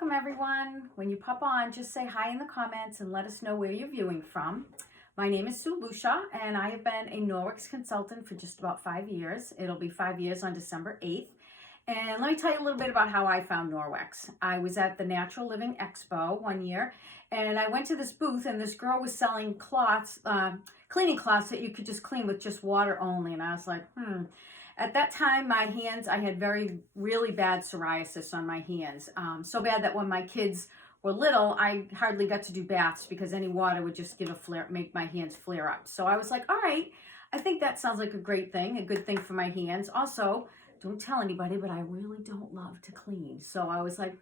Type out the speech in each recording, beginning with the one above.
Welcome everyone. When you pop on, just say hi in the comments and let us know where you're viewing from. My name is Sue Lucia and I have been a Norwex consultant for just about 5 years. It'll be 5 years on December 8th. And let me tell you a little bit about how I found Norwex. I was at the Natural Living Expo one year and I went to this booth and this girl was selling cloths, cleaning cloths that you could just clean with just water only. And I was like, At that time, my hands, I had really bad psoriasis on my hands. So bad that when my kids were little, I hardly got to do baths because any water would just make my hands flare up. So I was like, all right, I think that sounds like a great thing, a good thing for my hands. Also, don't tell anybody, but I really don't love to clean. So I was like,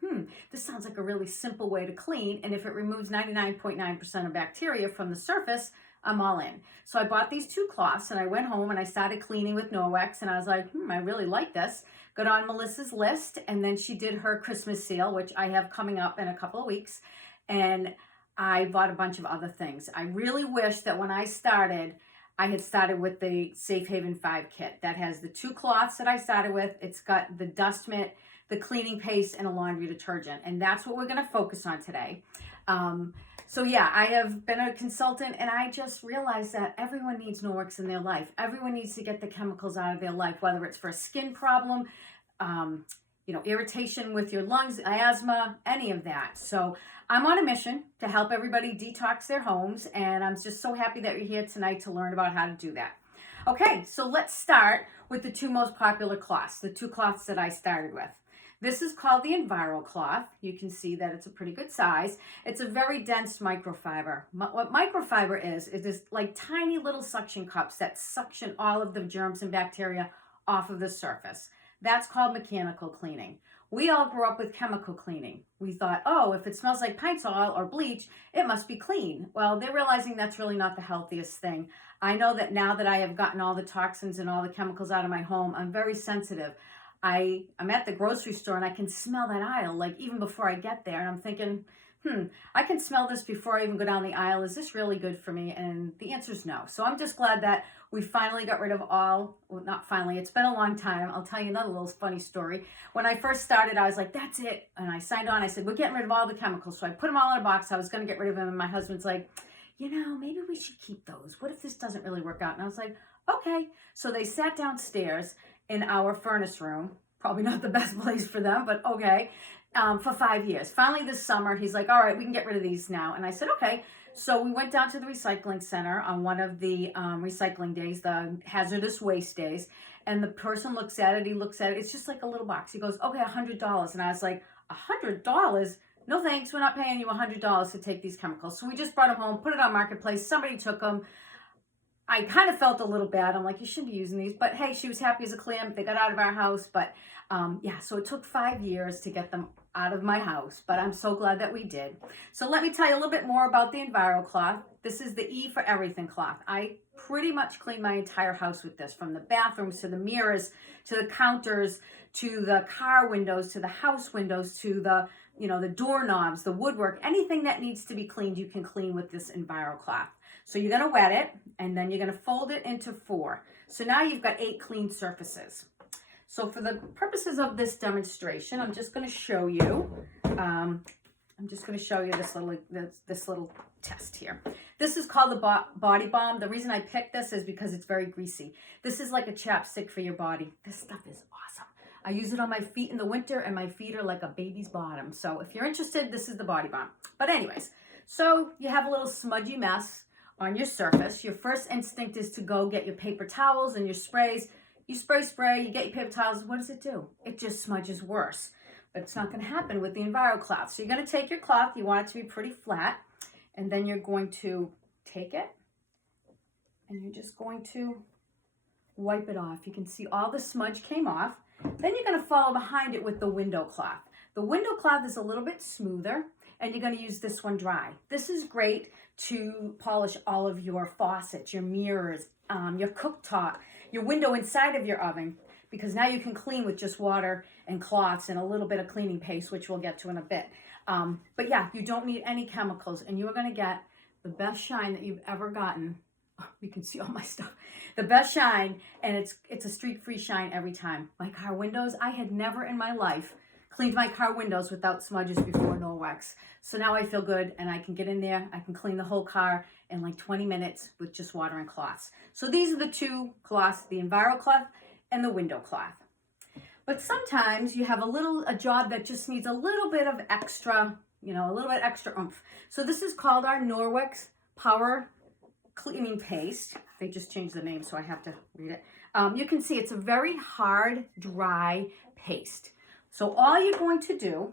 this sounds like a really simple way to clean. And if it removes 99.9% of bacteria from the surface, I'm all in. So I bought these 2 cloths and I went home and I started cleaning with Norwex and I was like, I really like this. Got on Melissa's list and then she did her Christmas sale, which I have coming up in a couple of weeks. And I bought a bunch of other things. I really wish that when I started, I had started with the Safe Haven 5 kit. That has the 2 cloths that I started with. It's got the dust mitt, the cleaning paste, and a laundry detergent. And that's what we're going to focus on today. So yeah, I have been a consultant and I just realized that everyone needs Norwex in their life. Everyone needs to get the chemicals out of their life, whether it's for a skin problem, irritation with your lungs, asthma, any of that. So I'm on a mission to help everybody detox their homes. And I'm just so happy that you're here tonight to learn about how to do that. Okay, so let's start with the 2 most popular cloths, the 2 cloths that I started with. This is called the Enviro cloth. You can see that it's a pretty good size. It's a very dense microfiber. What microfiber is this like tiny little suction cups that suction all of the germs and bacteria off of the surface. That's called mechanical cleaning. We all grew up with chemical cleaning. We thought, oh, if it smells like pine sol or bleach, it must be clean. Well, they're realizing that's really not the healthiest thing. I know that now that I have gotten all the toxins and all the chemicals out of my home, I'm very sensitive. I'm at the grocery store and I can smell that aisle, like even before I get there. And I'm thinking, I can smell this before I even go down the aisle. Is this really good for me? And the answer is no. So I'm just glad that we finally got rid of not finally, it's been a long time. I'll tell you another little funny story. When I first started, I was like, that's it. And I signed on. I said, we're getting rid of all the chemicals. So I put them all in a box. I was going to get rid of them. And my husband's like, maybe we should keep those. What if this doesn't really work out? And I was like, okay. So they sat downstairs in our furnace room, probably not the best place for them, but okay, for 5 years. Finally this summer, he's like, all right, we can get rid of these now. And I said, okay. So we went down to the recycling center on one of the recycling days, the hazardous waste days. And the person looks at it, he looks at it, it's just like a little box. He goes, okay, $100. And I was like, $100? No thanks, we're not paying you $100 to take these chemicals. So we just brought them home, put it on Marketplace, somebody took them. I kind of felt a little bad. I'm like, you shouldn't be using these. But hey, she was happy as a clam. They got out of our house. But so it took 5 years to get them out of my house. But I'm so glad that we did. So let me tell you a little bit more about the Enviro cloth. This is the E for everything cloth. I pretty much clean my entire house with this, from the bathrooms to the mirrors, to the counters, to the car windows, to the house windows, to the doorknobs, the woodwork, anything that needs to be cleaned, you can clean with this Enviro cloth. So you're going to wet it, and then you're going to fold it into 4. So now you've got 8 clean surfaces. So for the purposes of this demonstration, I'm just going to show you. This little test here. This is called the Body Balm. The reason I picked this is because it's very greasy. This is like a chapstick for your body. This stuff is awesome. I use it on my feet in the winter, and my feet are like a baby's bottom. So if you're interested, this is the Body Balm. But anyways, so you have a little smudgy mess on your surface. Your first instinct is to go get your paper towels and your sprays. You spray, you get your paper towels. What does it do? It just smudges worse. But it's not going to happen with the Enviro cloth. So you're going to take your cloth. You want it to be pretty flat. And then you're going to take it. And you're just going to wipe it off. You can see all the smudge came off. Then you're going to follow behind it with the window cloth. The window cloth is a little bit smoother. And you're going to use this one dry. This is great to polish all of your faucets, your mirrors, your cooktop, your window inside of your oven, because now you can clean with just water and cloths and a little bit of cleaning paste, which we'll get to in a bit. But yeah, you don't need any chemicals, and you are going to get the best shine that you've ever gotten. Oh, you can see all my stuff. The best shine, and it's a streak-free shine every time. My car windows, I had never in my life cleaned my car windows without smudges before Norwex. So now I feel good and I can get in there. I can clean the whole car in like 20 minutes with just water and cloths. So these are the two cloths, the EnviroCloth and the window cloth. But sometimes you have a job that just needs a little bit of extra, a little bit extra oomph. So this is called our Norwex Power Cleaning Paste. They just changed the name, so I have to read it. You can see it's a very hard, dry paste. So all you're going to do,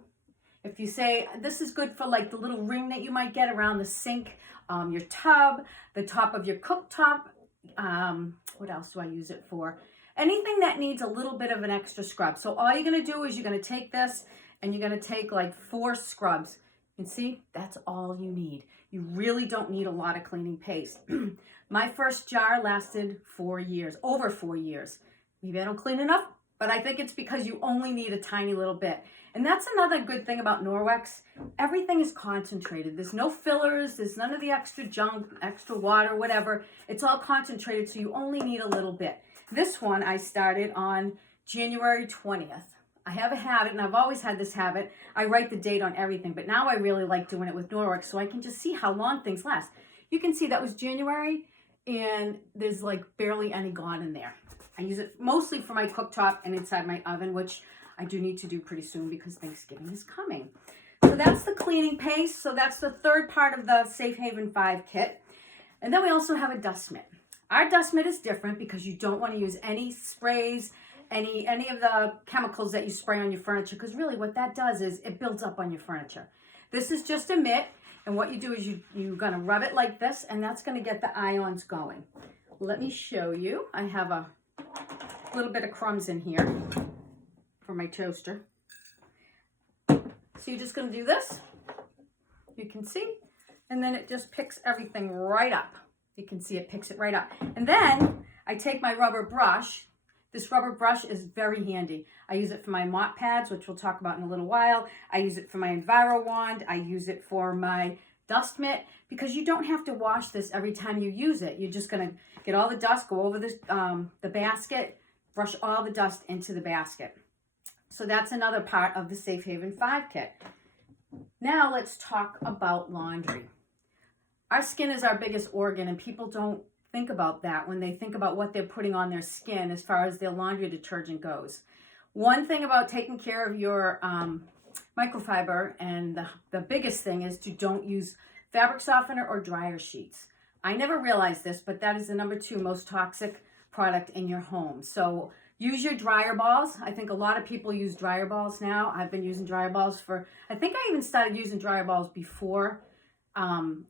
if you say, this is good for like the little ring that you might get around the sink, your tub, the top of your cooktop. What else do I use it for? Anything that needs a little bit of an extra scrub. So all you're going to do is you're going to take this and you're going to take like 4 scrubs. And see, that's all you need. You really don't need a lot of cleaning paste. My first jar lasted 4 years, over 4 years. Maybe I don't clean enough, but I think it's because you only need a tiny little bit. And that's another good thing about Norwex. Everything is concentrated. There's no fillers. There's none of the extra junk, extra water, whatever. It's all concentrated, so you only need a little bit. This one I started on January 20th. I have a habit, and I've always had this habit. I write the date on everything, but now I really like doing it with Norwex so I can just see how long things last. You can see that was January, and there's like barely any gone in there. I use it mostly for my cooktop and inside my oven, which I do need to do pretty soon because Thanksgiving is coming. So that's the cleaning paste. So that's the third part of the Safe Haven 5 kit. And then we also have a dust mitt. Our dust mitt is different because you don't want to use any sprays, any of the chemicals that you spray on your furniture, because really what that does is it builds up on your furniture. This is just a mitt, and what you do is you're going to rub it like this, and that's going to get the ions going. Let me show you. I have a little bit of crumbs in here for my toaster. So you're just going to do this. You can see, and then it just picks everything right up. You can see it picks it right up. And then I take my rubber brush. This rubber brush is very handy. I use it for my mop pads, which we'll talk about in a little while. I use it for my Enviro wand. I use it for my dust mitt because you don't have to wash this every time you use it. You're just gonna get all the dust, go over the basket, brush all the dust into the basket. So that's another part of the Safe Haven 5 kit. Now let's talk about laundry. Our skin is our biggest organ, and people don't think about that when they think about what they're putting on their skin as far as their laundry detergent goes. One thing about taking care of your microfiber, and the biggest thing is to don't use fabric softener or dryer sheets. I never realized this, but that is the number 2 most toxic product in your home. So use your dryer balls. I think a lot of people use dryer balls now. I've been using dryer balls I think I even started using dryer balls before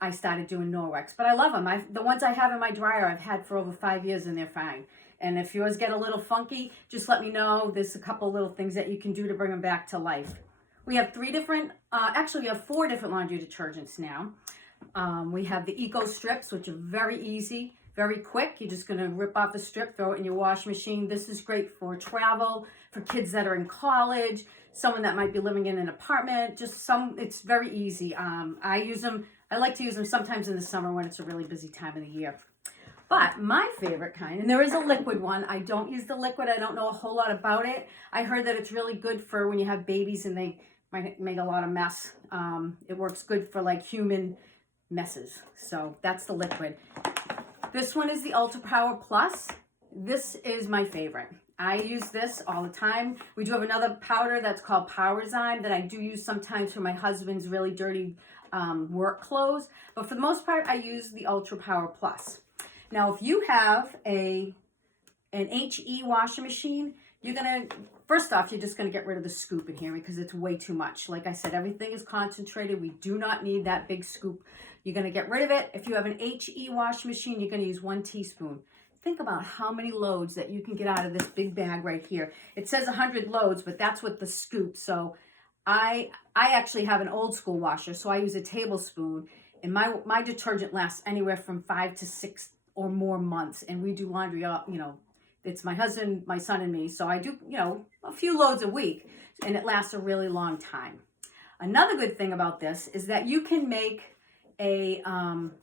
I started doing Norwex, but I love them. The ones I have in my dryer I've had for over 5 years, and they're fine. And if yours get a little funky, just let me know. There's a couple little things that you can do to bring them back to life. We have 4 different laundry detergents now. We have the Eco Strips, which are very easy, very quick. You're just going to rip off the strip, throw it in your washing machine. This is great for travel, for kids that are in college, someone that might be living in an apartment. It's very easy. I use them. I like to use them sometimes in the summer when it's a really busy time of the year. But my favorite kind, and there is a liquid one. I don't use the liquid. I don't know a whole lot about it. I heard that it's really good for when you have babies and they might make a lot of mess. It works good for like human messes. So that's the liquid. This one is the Ultra Power Plus. This is my favorite. I use this all the time. We do have another powder that's called Powerzyme that I do use sometimes for my husband's really dirty work clothes. But for the most part, I use the Ultra Power Plus. Now, if you have an HE washing machine, first off, you're just going to get rid of the scoop in here because it's way too much. Like I said, everything is concentrated. We do not need that big scoop. You're going to get rid of it. If you have an HE washing machine, you're going to use 1 teaspoon. Think about how many loads that you can get out of this big bag right here. It says 100 loads, but that's with the scoop. So I actually have an old school washer, so I use a tablespoon, and my detergent lasts anywhere from 5 to 6 or more months, and we do laundry, it's my husband, my son, and me, so I do, a few loads a week, and it lasts a really long time. Another good thing about this is that you can make an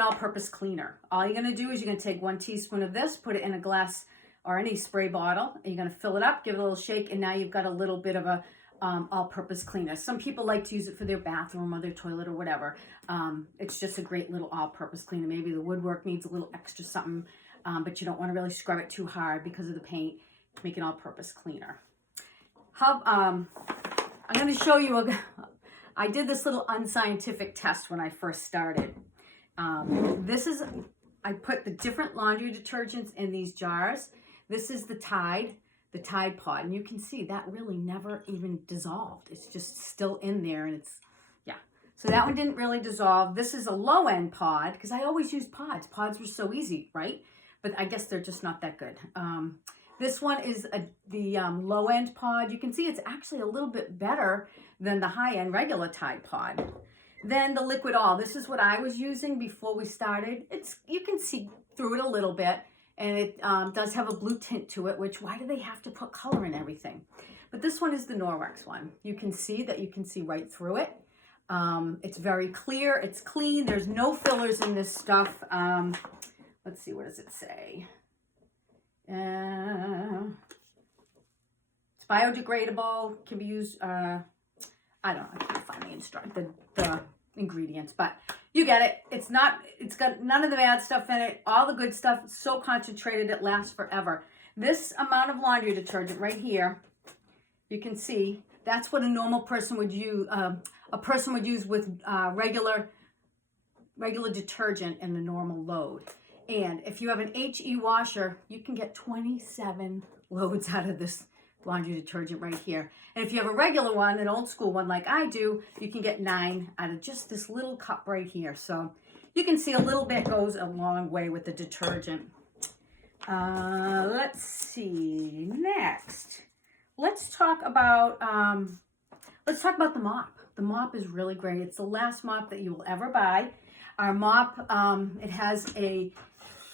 all-purpose cleaner. All you're going to do is you're going to take 1 teaspoon of this, put it in a glass or any spray bottle. And you're going to fill it up, give it a little shake, and now you've got a little bit of a all-purpose cleaner. Some people like to use it for their bathroom or their toilet or whatever. It's just a great little all-purpose cleaner. Maybe the woodwork needs a little extra something, but you don't want to really scrub it too hard because of the paint. Make an all-purpose cleaner. I'm going to show you I did this little unscientific test when I first started. I put the different laundry detergents in these jars. This is the Tide Pod, and you can see that really never even dissolved. It's just still in there, and yeah. So that one didn't really dissolve. This is a low-end pod, because I always used pods. Pods were so easy, right? But I guess they're just not that good. This one is the low-end pod. You can see it's actually a little bit better than the high-end regular Tide Pod. Then the Liquid All. This is what I was using before we started. You can see through it a little bit, and it does have a blue tint to it, which why do they have to put color in everything? But this one is the Norwex one. You can see right through it. It's very clear. It's clean. There's no fillers in this stuff. Let's see, what does it say? It's biodegradable, can be used, I don't know, I can't find the ingredients, but you get it. It's got none of the bad stuff in it, all the good stuff. It's so concentrated, it lasts forever. This amount of laundry detergent right here, you can see, that's what a normal person would use, with regular detergent in the normal load. And if you have an HE washer, you can get 27 loads out of this laundry detergent right here. And if you have a regular one, an old school one like I do, you can get 9 out of just this little cup right here. So you can see a little bit goes a long way with the detergent. Let's see. Next, let's talk about the mop. The mop is really great. It's the last mop that you will ever buy. Our mop, it has a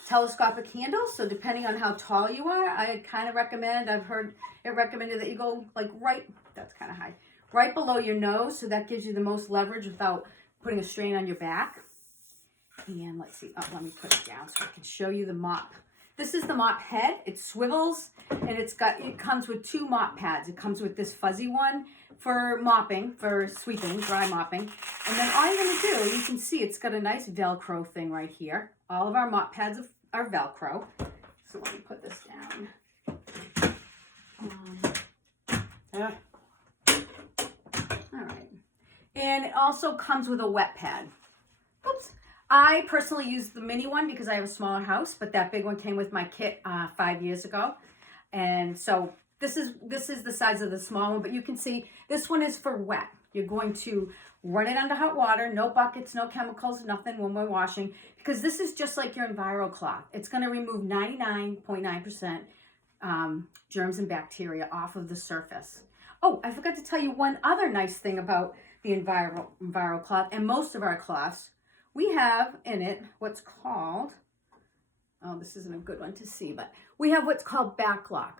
telescopic handle, so depending on how tall you are, I kind of recommend, I've heard it recommended that you go like that's kind of high, right below your nose, so that gives you the most leverage without putting a strain on your back. And let's see, let me put it down so I can show you the mop. This is the mop head. It swivels, and it comes with 2 mop pads. It comes with this fuzzy one for mopping, for sweeping, dry mopping. And then all you're gonna do, you can see it's got a nice Velcro thing right here. All of our mop pads are Velcro. So let me put this down. All right. And it also comes with a wet pad. Oops. I personally use the mini one because I have a smaller house, but that big one came with my kit 5 years ago. And so this is the size of the small one, but you can see this one is for wet. You're going to run it under hot water, no buckets, no chemicals, nothing when we're washing, because this is just like your EnviroCloth. It's going to remove 99.9% germs and bacteria off of the surface. Oh, I forgot to tell you one other nice thing about the EnviroCloth and most of our cloths. We have in it what's called, this isn't a good one to see, but we have what's called Backlock.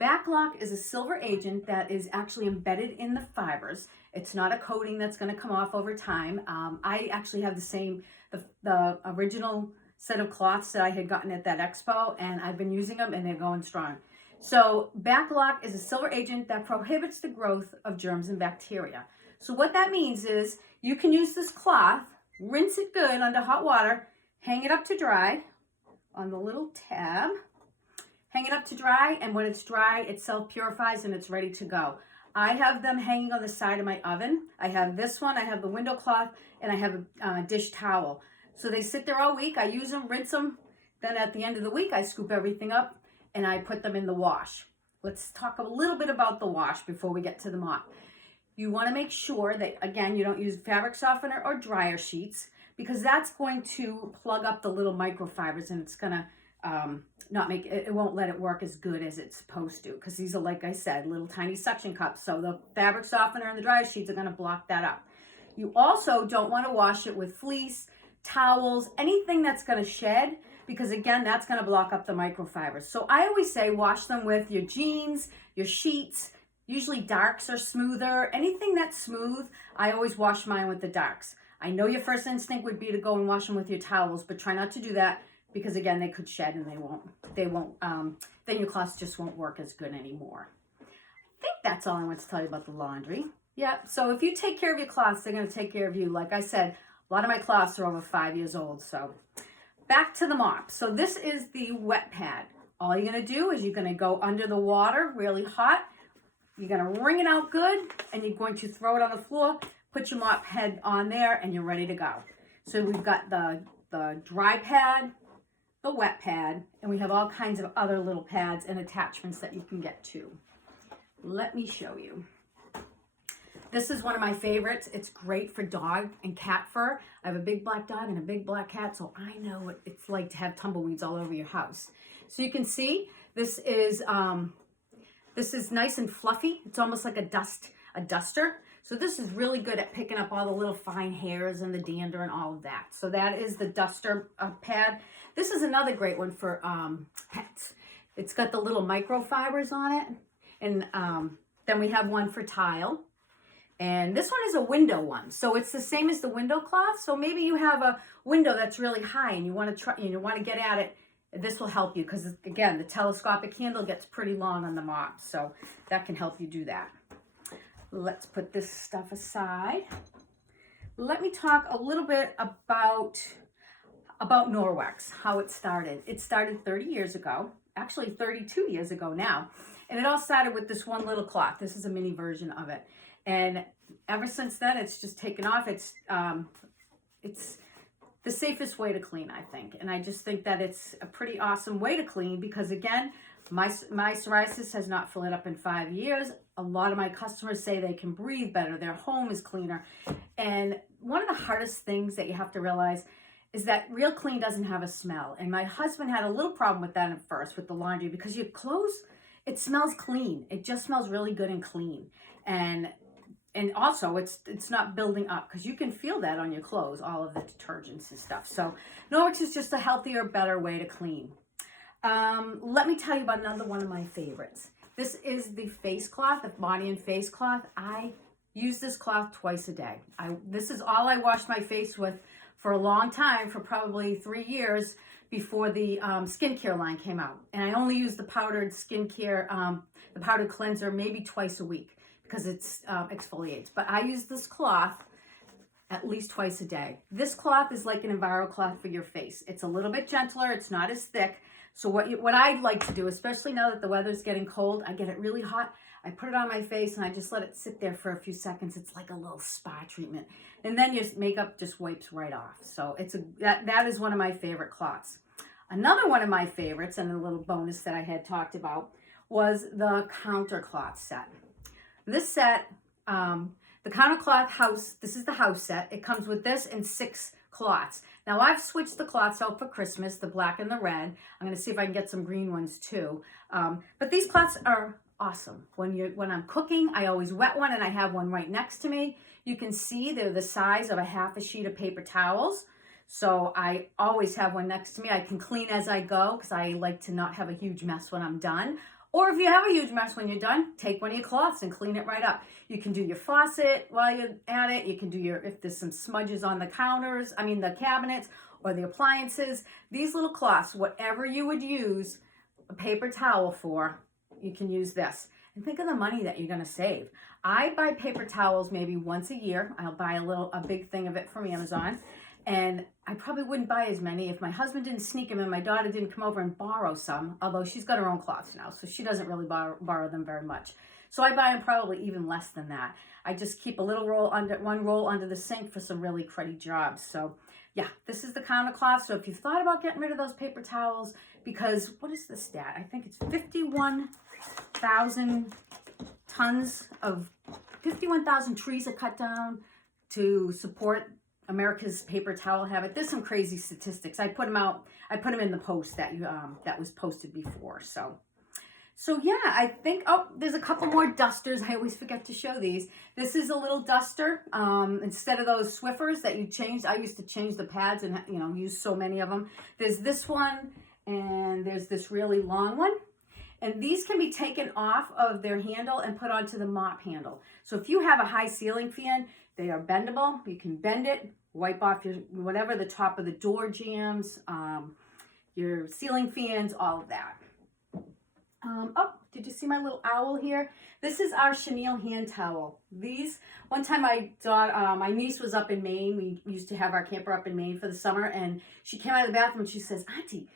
Backlock is a silver agent that is actually embedded in the fibers. It's not a coating that's going to come off over time. I actually have the original set of cloths that I had gotten at that expo, and I've been using them, and they're going strong. So Backlock is a silver agent that prohibits the growth of germs and bacteria. So what that means is you can use this cloth, rinse it good under hot water, hang it up to dry on the little tab, hang it up to dry, and when it's dry, it self-purifies and it's ready to go. I have them hanging on the side of my oven. I have this one, I have the window cloth, and I have a dish towel. So they sit there all week. I use them, rinse them. Then at the end of the week, I scoop everything up and I put them in the wash. Let's talk a little bit about the wash before we get to the mop. You want to make sure that, again, you don't use fabric softener or dryer sheets, because that's going to plug up the little microfibers, and it's going to it won't let it work as good as it's supposed to, because these are, like I said, little tiny suction cups. So the fabric softener and the dryer sheets are going to block that up. You also don't want to wash it with fleece, towels, anything that's going to shed, because again, that's going to block up the microfibers. So I always say wash them with your jeans, your sheets. Usually darks are smoother. Anything that's smooth, I always wash mine with the darks. I know your first instinct would be to go and wash them with your towels, but try not to do that. because again, they could shed and then your cloths just won't work as good anymore. I think that's all I want to tell you about the laundry. Yeah, so if you take care of your cloths, they're going to take care of you. Like I said, a lot of my cloths are over 5 years old. So back to the mop. So this is the wet pad. All you're going to do is you're going to go under the water really hot. You're going to wring it out good, and you're going to throw it on the floor, put your mop head on there, and you're ready to go. So we've got the dry pad, the wet pad, and we have all kinds of other little pads and attachments that you can get to. Let me show you. This is one of my favorites. It's great for dog and cat fur. I have a big black dog and a big black cat, so I know what it's like to have tumbleweeds all over your house. So you can see this is nice and fluffy. It's almost like a duster. So this is really good at picking up all the little fine hairs and the dander and all of that. So that is the duster pad. This is another great one for pets. It's got the little microfibers on it. And then we have one for tile. And this one is a window one. So it's the same as the window cloth. So maybe you have a window that's really high and you want to get at it. This will help you because, again, the telescopic handle gets pretty long on the mop. So that can help you do that. Let's put this stuff aside. Let me talk a little bit about Norwex, how it started. It started 30 years ago, actually 32 years ago now. And it all started with this one little cloth. This is a mini version of it. And ever since then, it's just taken off. It's the safest way to clean, I think. And I just think that it's a pretty awesome way to clean because, again, my psoriasis has not flared up in 5 years. A lot of my customers say they can breathe better. Their home is cleaner. And one of the hardest things that you have to realize is that Real Clean doesn't have a smell. And my husband had a little problem with that at first with the laundry because your clothes, it smells clean. It just smells really good and clean. And also it's not building up because you can feel that on your clothes, all of the detergents and stuff. So Norwex is just a healthier, better way to clean. Let me tell you about another one of my favorites. This is the face cloth, the body and face cloth. I use this cloth twice a day. This is all I washed my face with for a long time, for probably 3 years before the skincare line came out. And I only use the powdered skincare, the powdered cleanser maybe twice a week because it's exfoliates. But I use this cloth at least twice a day. This cloth is like an Enviro cloth for your face. It's a little bit gentler. It's not as thick. So what I like to do, especially now that the weather's getting cold, I get it really hot. I put it on my face and I just let it sit there for a few seconds. It's like a little spa treatment. And then your makeup just wipes right off. So that is one of my favorite cloths. Another one of my favorites, and a little bonus that I had talked about, was the counter cloth set. This set, the counter cloth house, this is the house set. It comes with this and 6 cloths. Now I've switched the cloths out for Christmas, the black and the red. I'm going to see if I can get some green ones too. But these cloths are awesome. When I'm cooking, I always wet one and I have one right next to me. You can see they're the size of a half a sheet of paper towels. So I always have one next to me. I can clean as I go because I like to not have a huge mess when I'm done. Or if you have a huge mess when you're done, take one of your cloths and clean it right up. You can do your faucet while you're at it. You can do if there's some smudges on the the cabinets or the appliances. These little cloths, whatever you would use a paper towel for, you can use this. And think of the money that you're going to save. I buy paper towels maybe once a year. I'll buy a big thing of it from Amazon. And I probably wouldn't buy as many if my husband didn't sneak them and my daughter didn't come over and borrow some, although she's got her own cloths now, so she doesn't really borrow them very much. So I buy them probably even less than that. I just keep one roll under the sink for some really cruddy jobs. So yeah, this is the counter cloth. So if you've thought about getting rid of those paper towels, because what is the stat? I think it's 51,000 trees are cut down to support America's paper towel habit. There's some crazy statistics. I put them in the post that was posted before. So yeah, I think, there's a couple more dusters. I always forget to show these. This is a little duster. Instead of those Swiffers that you changed, I used to change the pads and, use so many of them. There's this one and there's this really long one. And these can be taken off of their handle and put onto the mop handle. So if you have a high ceiling fan, they are bendable. You can bend it, wipe off whatever the top of the door jams. your ceiling fans, all of that. Oh, did you see my little owl here? This is our chenille hand towel. These, one time my niece was up in Maine. We used to have our camper up in Maine for the summer, and she came out of the bathroom and she says, Auntie,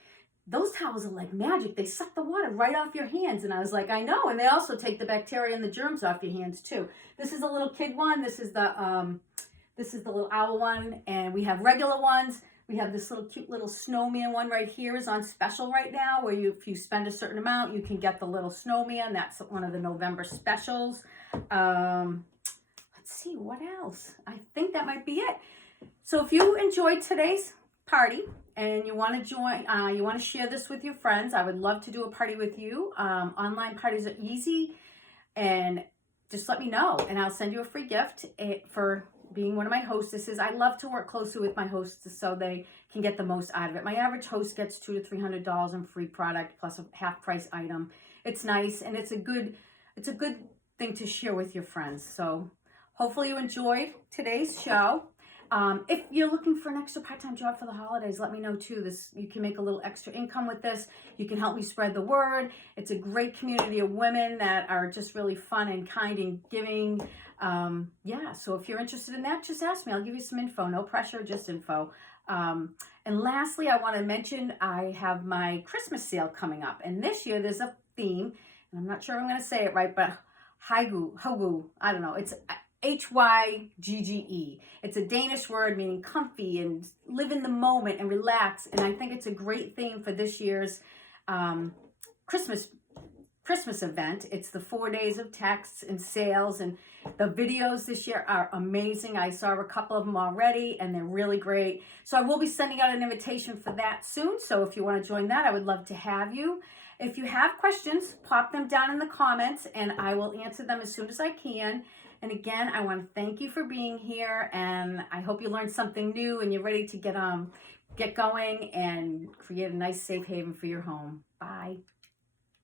those towels are like magic. They suck the water right off your hands. And I was like, I know. And they also take the bacteria and the germs off your hands too. This is a little kid one. This is the little owl one. And we have regular ones. We have this little cute little snowman one right here is on special right now, where if you spend a certain amount, you can get the little snowman. That's one of the November specials. Let's see, what else? I think that might be it. So if you enjoyed today's party and you want to join, you want to share this with your friends, I would love to do a party with you. Online parties are easy, and just let me know and I'll send you a free gift for being one of my hostesses. I love to work closely with my hosts so they can get the most out of it. My average host gets $200 to $300 in free product plus a half price item. It's nice, and it's a good thing to share with your friends. So hopefully you enjoyed today's show. If you're looking for an extra part-time job for the holidays, let me know too. You can make a little extra income with this. You can help me spread the word. It's a great community of women that are just really fun and kind and giving. Yeah, so if you're interested in that, just ask me. I'll give you some info. No pressure, just info. And lastly, I want to mention I have my Christmas sale coming up. And this year there's a theme, and I'm not sure I'm going to say it right, but Hygge, I don't know. It's Hygge. It's a Danish word meaning comfy and live in the moment and relax. And I think it's a great theme for this year's Christmas event. It's the 4 days of texts and sales, and the videos this year are amazing. I saw a couple of them already, and they're really great. So I will be sending out an invitation for that soon. So if you want to join that, I would love to have you. If you have questions, pop them down in the comments, and I will answer them as soon as I can. And again, I want to thank you for being here, and I hope you learned something new and you're ready to get going and create a nice safe haven for your home. Bye.